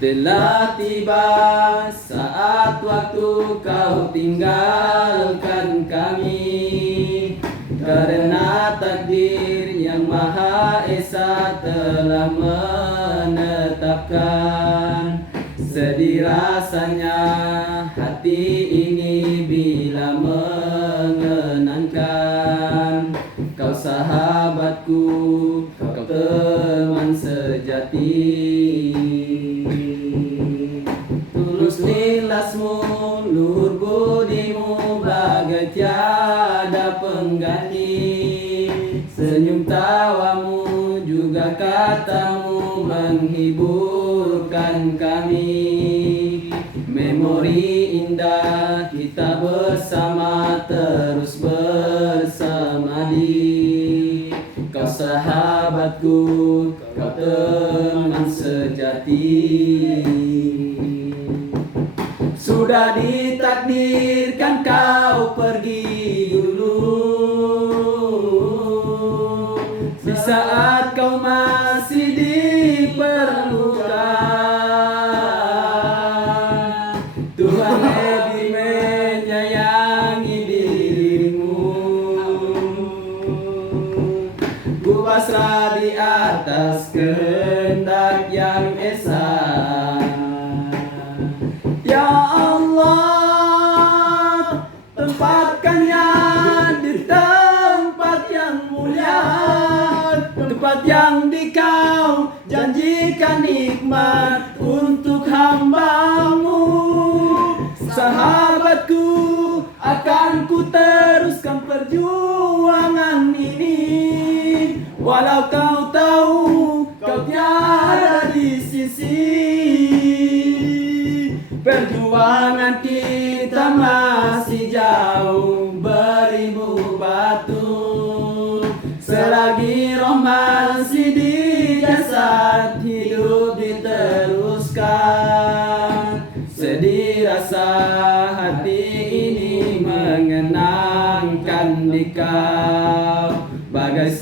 Telah tiba saat waktu kau tinggalkan kami, karena takdir yang Maha Esa telah menetapkan. Sedih rasanya hati ini bila mengenangkan kau sahabatku, kau teman sejati. Tulus ikhlasmu, luhur budimu, bagai tiada pengganti. Senyum tawamu juga katamu menghiburkan kami. Memori indah kita bersama, terus bersamadi. Kau sahabatku, kau teman sejati. Sudah ditakdirkan kau pergi dulu, di saat kau masih diperlukan. Tuhan lebih menyayangi dirimu. Ku pasrah di atas kehendak yang esa. Ya Allah, tempatkannya di tempat yang mulia, tempat yang dikau janjikan nikmat untuk hamba-Mu. Sahabatku, akan ku teruskan perjuangan ini, walau kau tahu kau tiada di sisi. Perjuangan kita masih jauh beribu batu, selagi roh masih di jasad hidup diteruskan. Sedih rasa hati ini mengenangkan dikau, bagai